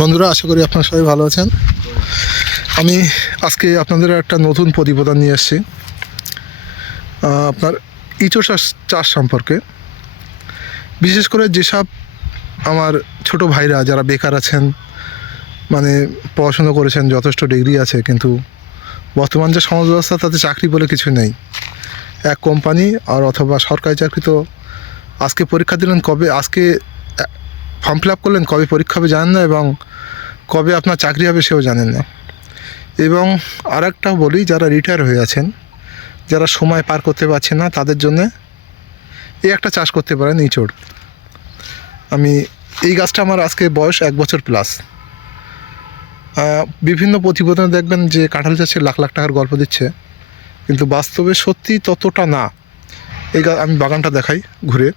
বন্ধুরা, আশা করি আপনারা সবাই ভালো আছেন। আমি আজকে আপনাদের একটা নতুন প্রতিবেদন নিয়ে এসেছি আপনার ইঁচড় চাষ সম্পর্কে। বিশেষ করে যেসব আমার ছোট ভাইরা যারা বেকার আছেন, মানে পড়াশুনো করেছেন, যথেষ্ট ডিগ্রি আছে, কিন্তু বর্তমান যে সমাজ ব্যবস্থা তাতে চাকরি বলে কিছু নেই। এক কোম্পানি আর অথবা সরকারি চাকরি তো আজকে পরীক্ষা দিলেন, কবে আজকে ফর্ম ফিল আপ করলেন, কবে পরীক্ষা হবে জানেন না, এবং কবে আপনার চাকরি হবে সেও জানেন না। এবং আর একটা বলি, যারা রিটায়ার হয়ে আছেন, যারা সময় পার করতে পারছেন না, তাদের জন্যে এই একটা চাষ করতে পারেন, ইঁচড়। আমি এই গাছটা আমার আজকে বয়স 1 বছর প্লাস। বিভিন্ন প্রতিবেদনে দেখবেন যে কাঁঠাল চাষে লাখ লাখ টাকার গল্প দিচ্ছে, কিন্তু বাস্তবে সত্যি ততটা না। আমি বাগানটা দেখাই ঘুরে।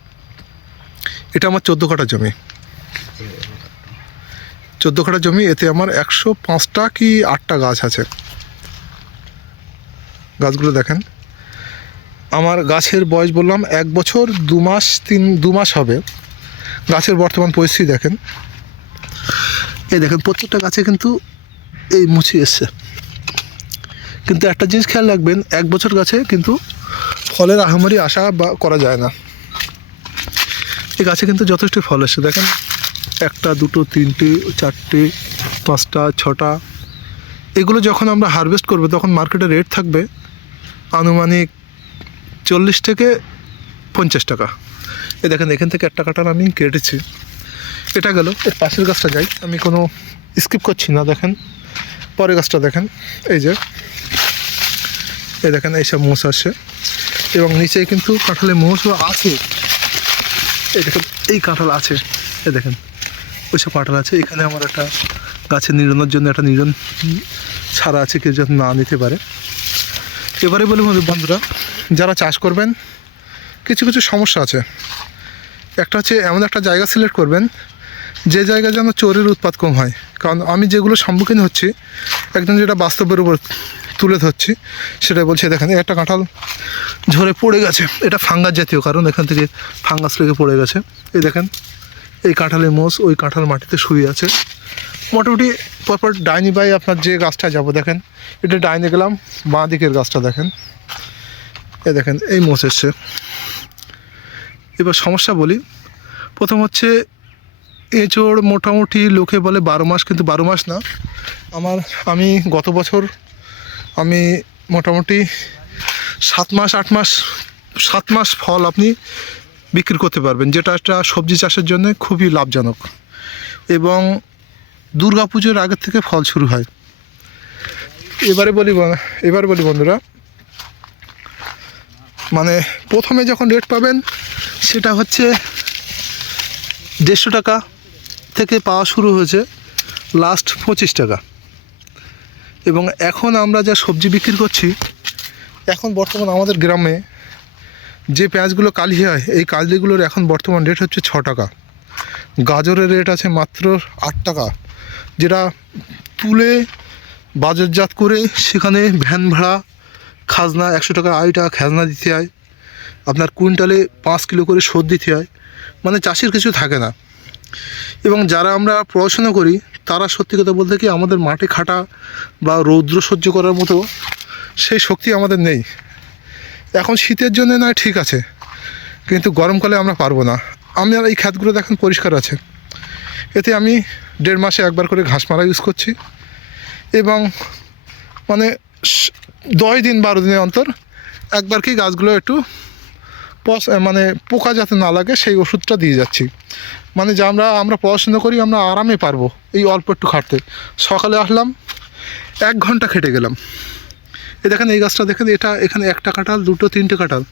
এটা আমার 14 কাঠা জমি। 14 কাঠা জমি, এতে আমার 105টা কি 8টা গাছ আছে। গাছগুলো দেখেন। আমার গাছের বয়স বললাম 1 বছর 2 মাস হবে। গাছের বর্তমান পরিস্থিতি দেখেন। এই দেখেন, প্রত্যেকটা গাছে কিন্তু এই মুচি এসছে। কিন্তু একটা জিনিস খেয়াল রাখবেন, 1 বছর গাছে কিন্তু ফলের আহামরি আশা বা করা যায় না। এই গাছে কিন্তু যথেষ্ট ফল এসছে দেখেন। 1টা 2টো 3টে 4টে 5টা 6টা। এগুলো যখন আমরা হারভেস্ট করবো তখন মার্কেটে রেট থাকবে আনুমানিক 40 থেকে 50 টাকা। এই দেখেন, এখান থেকে একটা কাঁঠাল আমি কেটেছি। এটা গেল। এর পাশের গাছটা যাই, আমি কোনো স্কিপ করছি না। দেখেন পরের গাছটা দেখেন। এই দেখেন, এইসব মোষ আসছে এবং নিচে কিন্তু কাঁঠালে মোষও আছে। এই দেখেন, এই কাঁঠাল আছে। এই দেখেন, ওইসব কাঁঠাল আছে। এখানে আমার একটা গাছের নিড়ানোর জন্য একটা নিড়ন ছাড়া আছে, কেউ যাতে না নিতে পারে। এবারে বলি বন্ধুরা, যারা চাষ করবেন, কিছু কিছু সমস্যা আছে। একটা হচ্ছে এমন একটা জায়গা সিলেক্ট করবেন যে জায়গায় যেন চোরের উৎপাত কম হয়। কারণ আমি যেগুলো সম্মুখীন হচ্ছি, একদম যেটা বাস্তবের উপর তুলে ধরছি সেটা বলছি। দেখেন, একটা কাঁঠাল ঝরে পড়ে গেছে। এটা ফাঙ্গাস জাতীয়, কারণ এখান থেকে ফাঙ্গাস লেগে পড়ে গেছে। এই দেখেন, এই কাঁঠালের মোষ ওই কাঁঠাল মাটিতে শুয়ে আছে। মোটামুটি পরপর ডাইনি বাই আপনার যে গাছটা যাব, দেখেন এটা ডাইনে গেলাম, বাঁ দিকের গাছটা দেখেন। এই দেখেন, এই মোষ এসছে। এবার সমস্যা বলি, প্রথম হচ্ছে এঁচড় মোটামুটি লোকে বলে 12 মাস, কিন্তু 12 মাস না। আমি গত বছর আমি মোটামুটি 7 মাস ফল আপনি বিক্রি করতে পারবেন, যেটা একটা সবজি চাষের জন্য খুবই লাভজনক। এবং দুর্গা পুজোর আগের থেকে ফল শুরু হয়। এবারে বলি বন্ধুরা, মানে প্রথমে যখন রেট পাবেন সেটা হচ্ছে 150 টাকা থেকে পাওয়া শুরু হয়েছে, লাস্ট 25 টাকা। এবং এখন আমরা যা সবজি বিক্রি করছি, এখন বর্তমান আমাদের গ্রামে যে পেঁয়াজগুলো কালি হয়, এই কালিগুলোর এখন বর্তমান রেট হচ্ছে 6 টাকা। গাজরের রেট আছে মাত্র 8 টাকা, যেটা তুলে বাজারজাত করে সেখানে ভ্যান ভাড়া, খাজনা 100 টাকা, 2 টাকা খাজনা দিতে হয়। আপনার কুইন্টালে 5 কিলো করে সুদ দিতে হয়। মানে চাষির কিছু থাকে না। এবং যারা আমরা পড়াশোনা করি, তারা সত্যি কথা বলতে কি, আমাদের মাঠে খাটা বা রৌদ্র সহ্য করার মতো সেই শক্তি আমাদের নেই। এখন শীতের জন্য নয়, ঠিক আছে, কিন্তু গরমকালে আমরা পারবো না। আমার এই ক্ষেতগুলো দেখেন পরিষ্কার আছে। এতে আমি 1.5 মাসে একবার করে ঘাস মারা ইউজ করছি, এবং মানে 10 দিন 12 দিনের অন্তর একবার কি গাছগুলো একটু মানে পোকা যাতে না লাগে সেই ওষুধটা দিয়ে যাচ্ছি। মানে যা আমরা পড়াশুনো করি, আমরা আরামে পারবো এই অল্প একটু খাটতে। সকালে আসলাম, 1 ঘন্টা খেটে গেলাম। এই দেখেন, এই গাছটা দেখেন, এটা এখানে 1টা কাঁঠাল 2টো 3টে কাঁঠাল।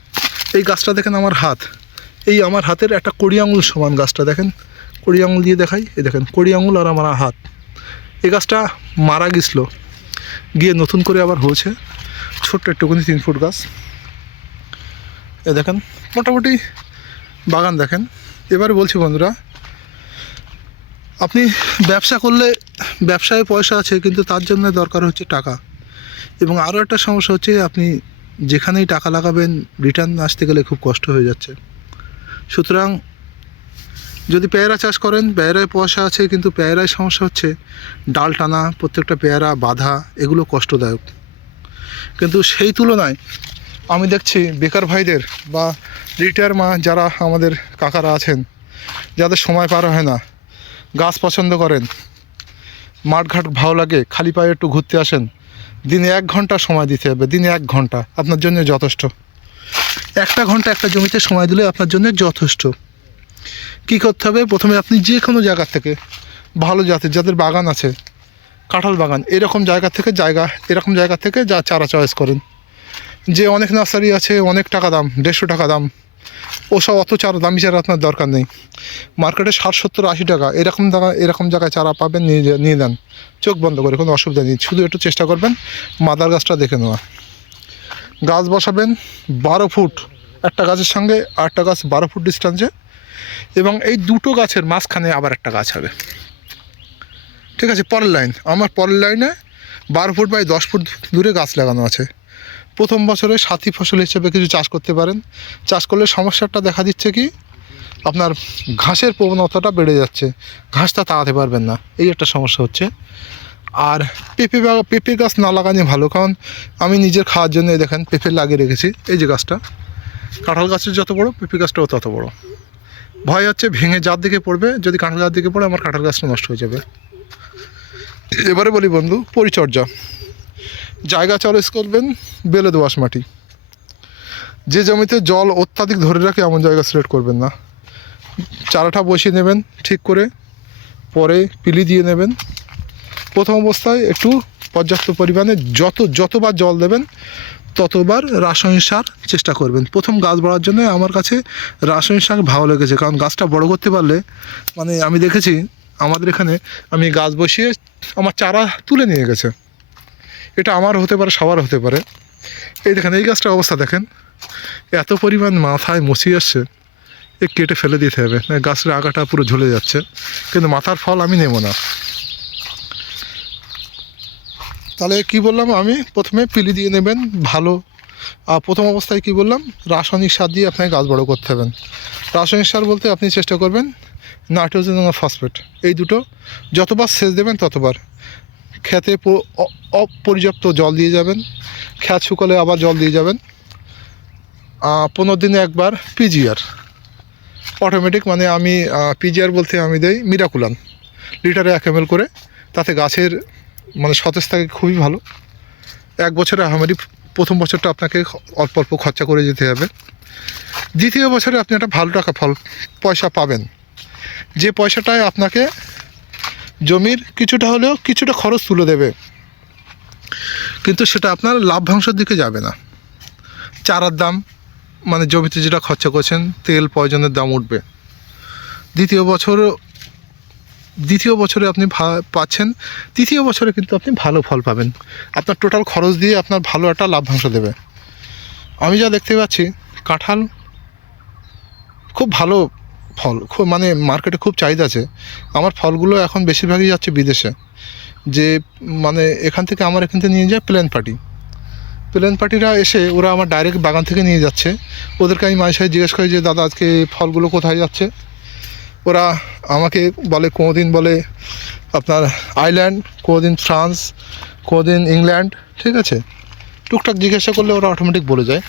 এই গাছটা দেখেন, আমার হাত, এই আমার হাতের একটা কড়ি আঙুল সমান গাছটা দেখেন। কড়ি আঙুল দিয়ে দেখাই। এই দেখেন, কড়ি আঙুল আর আমার হাত। এই গাছটা মারা গেছিলো, গিয়ে নতুন করে আবার হয়েছে। ছোট্ট একটুখানি 3 ফুট গাছ। এ দেখেন, মোটামুটি বাগান দেখেন। এবারে বলছি বন্ধুরা, আপনি ব্যবসা করলে ব্যবসায় পয়সা আছে, কিন্তু তার জন্য দরকার হচ্ছে টাকা। এবং আরও একটা সমস্যা হচ্ছে, আপনি যেখানেই টাকা লাগাবেন রিটার্ন আসতে গেলে খুব কষ্ট হয়ে যাচ্ছে। সুতরাং যদি পেয়ারা চাষ করেন, পেয়ারায় পয়সা আছে, কিন্তু পেয়ারায় সমস্যা হচ্ছে ডাল টানা, প্রত্যেকটা পেয়ারা বাঁধা, এগুলো কষ্টদায়ক। কিন্তু সেই তুলনায় আমি দেখছি বেকার ভাইদের বা রিটায়ার যারা আমাদের কাকারা আছেন, যাদের সময় পার হয় না, গাছ পছন্দ করেন, মাঠঘাট ভালো লাগে, খালি পায়ে একটু ঘুরতে আসেন, দিনে 1 ঘন্টা সময় দিতে হবে। দিনে 1 ঘন্টা আপনার জন্য যথেষ্ট। 1 ঘন্টা একটা জমিতে সময় দিলে আপনার জন্য যথেষ্ট। কী করতে হবে? প্রথমে আপনি যে কোনো জায়গা থেকে ভালো জাতের, যাদের বাগান আছে, কাঁঠাল বাগান, এরকম জায়গা থেকে যা চারা চয়েস করেন। যে অনেক নার্সারি আছে, অনেক টাকা দাম, 150 টাকা দাম, ওসব অত দামি চারা আপনার দরকার নেই। মার্কেটে 60, 70, 80 টাকা এরকম জায়গায় চারা পাবেন, নিয়ে নেন, চোখ বন্ধ করে, কোনো অসুবিধা নেই। শুধু একটু চেষ্টা করবেন মাদার গাছটা দেখে নেওয়া। গাছ বসাবেন 12 ফুট, একটা গাছের সঙ্গে আরেকটা গাছ 12 ফুট ডিস্টেন্সে, এবং এই দুটো গাছের মাঝখানে আবার একটা গাছ হবে, ঠিক আছে? পরের লাইন, আমার পরের লাইনে 12 ফুট বাই 10 ফুট দূরে গাছ লাগানো আছে। প্রথম বছরে সাথী ফসল হিসেবে কিছু চাষ করতে পারেন। চাষ করলে সমস্যাটা দেখা দিচ্ছে কি, আপনার ঘাসের প্রবণতাটা বেড়ে যাচ্ছে, ঘাসটা তাড়াতে পারবেন না, এই একটা সমস্যা হচ্ছে। আর পেঁপে গাছ না লাগানো ভালো, কারণ আমি নিজের খাওয়ার জন্য দেখেন পেঁপে লাগিয়ে রেখেছি। এই যে গাছটা, কাঁঠাল গাছের যত বড়, পেঁপে গাছটাও তত বড়। ভয় হচ্ছে ভেঙে যার দিকে পড়বে, যদি কাঁঠাল গাছ দিকে পড়ে আমার কাঁঠাল গাছটা নষ্ট হয়ে যাবে। এবারে বলি বন্ধু, পরিচর্যা। জায়গা চয়েস করবেন বেলে দোআঁশ মাটি। যে জমিতে জল অত্যাধিক ধরে রাখে এমন জায়গা সিলেক্ট করবেন না। চারাটা বসিয়ে নেবেন ঠিক করে, পরে পিলি দিয়ে নেবেন। প্রথম অবস্থায় একটু পর্যাপ্ত পরিমাণে যতবার জল দেবেন ততবার রাসায়নিক সার চেষ্টা করবেন। প্রথম গাছ বাড়ার জন্য আমার কাছে রাসায়নিক সার ভালো লেগেছে, কারণ গাছটা বড় করতে পারলে, মানে আমি দেখেছি আমাদের এখানে, আমি গাছ বসিয়ে আমার চারা তুলে নিয়ে গেছে। এটা আমার হতে পারে, সবার হতে পারে। এই দেখেন, এই গাছটার অবস্থা দেখেন, এত পরিমাণ মাথায় মুছিয়ে আসছে, এ কেটে ফেলে দিতে হবে, গাছের আগাটা পুরো ঝুলে যাচ্ছে, কিন্তু মাথার ফল আমি নেব না। তাহলে কি বললাম আমি, প্রথমে পিলি দিয়ে নেবেন ভালো। আর প্রথম অবস্থায় কি বললাম, রাসায়নিক সার দিয়ে আপনাকে গাছ বড় করতে হবেন। রাসায়নিক সার বলতে আপনি চেষ্টা করবেন নাইট্রোজেন এবং ফসফেট, এই দুটো যতবার সেচ দেবেন ততবার। খেতে অপর্যাপ্ত জল দিয়ে যাবেন, খেত শুকালে আবার জল দিয়ে যাবেন। 15 দিনে একবার পিজিআর অটোমেটিক, মানে আমি পিজিআর বলতে আমি দেই মিরাকুলাম, লিটারে 1 ml করে। তাতে গাছের মানে সতেজ থাকে, খুবই ভালো। 1 বছরে আহামরি, প্রথম বছরটা আপনাকে অল্প অল্প খরচা করে যেতে হবে। দ্বিতীয় বছরে আপনি একটা ভালো টাকা পয়সা পাবেন, যে পয়সাটায় আপনাকে জমির কিছুটা খরচ তুলে দেবে, কিন্তু সেটা আপনার লাভ্যাংশের দিকে যাবে না। চারার দাম, মানে জমিতে যেটা খরচা করছেন, তেল পয়জনের দাম উঠবে। দ্বিতীয় বছরে আপনি পাচ্ছেন, তৃতীয় বছরে কিন্তু আপনি ভালো ফল পাবেন। আপনার টোটাল খরচ দিয়ে আপনার ভালো একটা লাভ্যাংশ দেবে। আমি যা দেখতে পাচ্ছি, কাঁঠাল খুব ভালো ফল, খুব মানে মার্কেটে খুব চাহিদা আছে। আমার ফলগুলো এখন বেশিরভাগই যাচ্ছে বিদেশে, যে মানে এখান থেকে নিয়ে যায় প্লেন পার্টিরা এসে, ওরা আমার ডাইরেক্ট বাগান থেকে নিয়ে যাচ্ছে। ওদেরকে আমি মাঝে সাঝে জিজ্ঞেস করি যে দাদা আজকে ফলগুলো কোথায় যাচ্ছে। ওরা আমাকে বলে, কোনোদিন বলে আপনার আয়ারল্যান্ড, কোনোদিন ফ্রান্স, কোনোদিন ইংল্যান্ড, ঠিক আছে? টুকটাক জিজ্ঞাসা করলে ওরা অটোমেটিক বলে যায়।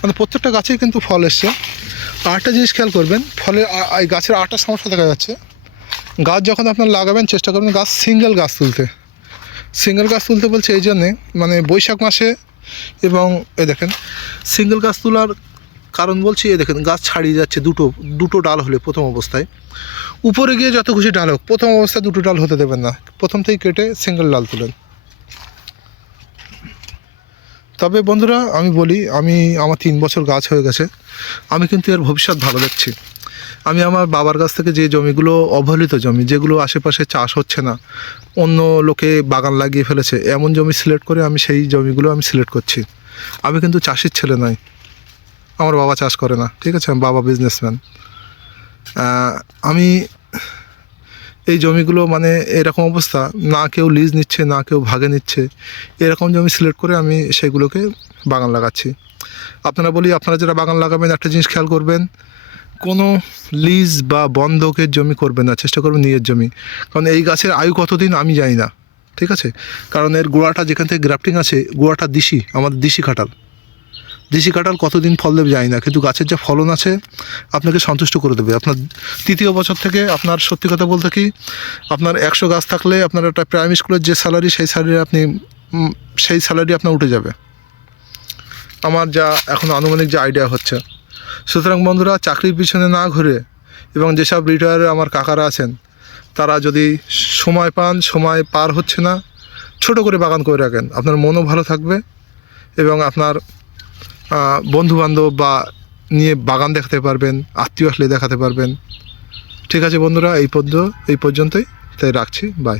মানে প্রত্যেকটা গাছেই কিন্তু ফল এসছে। আর একটা জিনিস খেয়াল করবেন, ফলের এই গাছের আরেকটা সমস্যা দেখা যাচ্ছে। গাছ যখন আপনার লাগাবেন, চেষ্টা করবেন সিঙ্গেল গাছ তুলতে বলছে এই জন্যে, মানে বৈশাখ মাসে। এবং এই দেখেন, সিঙ্গেল গাছ তোলার কারণ বলছি, এই দেখেন গাছ ছাড়িয়ে যাচ্ছে, দুটো ডাল হলে প্রথম অবস্থায়। উপরে গিয়ে যত খুশি ডাল হোক, প্রথম অবস্থায় 2টো ডাল হতে দেবেন না, প্রথম থেকেই কেটে সিঙ্গেল ডাল তুলেন। তবে বন্ধুরা আমি বলি, আমার 3 বছর গাছ হয়ে গেছে, আমি কিন্তু এর ভবিষ্যৎ ভালো দেখছি। আমি আমার বাবার কাছ থেকে যে জমিগুলো অবহেলিত জমি, যেগুলো আশেপাশে চাষ হচ্ছে না, অন্য লোকে বাগান লাগিয়ে ফেলেছে, এমন জমি সিলেক্ট করে আমি সেই জমিগুলো সিলেক্ট করছি। আমি কিন্তু চাষির ছেলে নই, আমার বাবা চাষ করে না, ঠিক আছে? বাবা বিজনেসম্যান। আমি এই জমিগুলো, মানে এরকম অবস্থা, না কেউ লিজ নিচ্ছে, না কেউ ভাগে নিচ্ছে, এরকম জমি সিলেক্ট করে আমি সেগুলোকে বাগান লাগাচ্ছি। আপনারা যারা বাগান লাগাবেন, একটা জিনিস খেয়াল করবেন, কোনো লিজ বা বন্ধকের জমি করবেন না, চেষ্টা করবেন নিজের জমি। কারণ এই গাছের আয়ু কতদিন আমি জানি না, ঠিক আছে। কারণ এর গোড়াটা যেখান থেকে গ্রাফটিং আছে, গোড়াটা দিশি, আমাদের দিশি কাঁঠাল কতদিন ফল দেবে জানি না, কিন্তু গাছের যা ফলন আছে আপনাকে সন্তুষ্ট করে দেবে। আপনার তৃতীয় বছর থেকে আপনার সত্যি কথা বলতে কি, আপনার 100 গাছ থাকলে আপনার একটা প্রাইমারি স্কুলের যে স্যালারি, সেই স্যালারি আপনার উঠে যাবে, আমার যা এখন আনুমানিক যে আইডিয়া হচ্ছে। সুতরাং বন্ধুরা, চাকরির পিছনে না ঘুরে, এবং যেসব রিটায়ারে আমার কাকারা আছেন, তারা যদি সময় পান, সময় পার হচ্ছে না, ছোট করে বাগান করে রাখেন, আপনার মনও ভালো থাকবে এবং আপনার বন্ধুবান্ধব বা নিয়ে বাগান দেখাতে পারবেন, আত্মীয় আসলে দেখাতে পারবেন। ঠিক আছে বন্ধুরা, এই পর্যন্তই, তাই রাখছি, বাই।